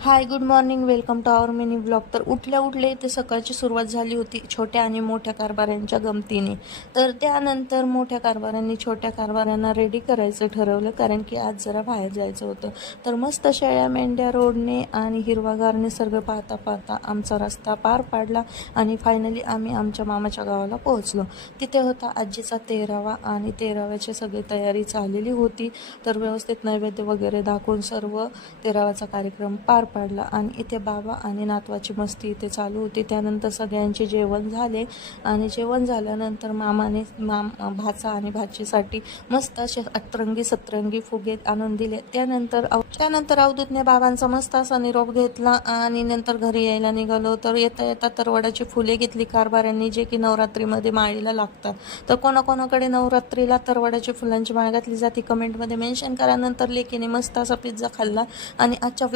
High, good morning. Welcome to our mini blog. तर उठल्या इथे सकाळची सुरुवात झाली होती छोट्या आणि मोठ्या कारभाऱ्यांच्या गमतीने. तर त्यानंतर मोठ्या कारभाऱ्यांनी छोट्या कारभाऱ्यांना रेडी करायचं ठरवलं, कारण की आज जरा बाहेर जायचं होतं. तर मस्त शेळ्या मेंढ्या रोडने आणि हिरवागार निसर्ग पाहता पाहता आमचा रस्ता पार पाडला आणि फायनली आम्ही आमच्या मामाच्या गावाला पोहोचलो. तिथे होता आजीचा 13वा आणि 13व्याची सगळी तयारी चाललेली होती. तर व्यवस्थित नैवेद्य वगैरे दाखवून सर्व 13वाचा कार्यक्रम पार पाडला आणि इथे बाबा आणि नातवाची मस्ती इथे चालू होती. त्यानंतर सगळ्यांचे जेवण झाले आणि जेवण झाल्यानंतर मामाने भाचा आणि भाचीसाठी मस्त असे अतरंगी सतरंगी फुगे आणून दिले. त्यानंतर अवधूतने बाबांचा मस्त असा निरोप घेतला आणि नंतर घरी यायला निघालो. तर येता येता तरवडाची फुले घेतली कारभाऱ्यांनी, जे की नवरात्रीमध्ये माळीला लागतात. तर कोणाकोणाकडे नवरात्रीला तरवडाची फुलांची माळ घातली जाते कमेंटमध्ये मेन्शन करा. नंतर लेकीने मस्त असा पिझ्झा खाल्ला आणि आजच्या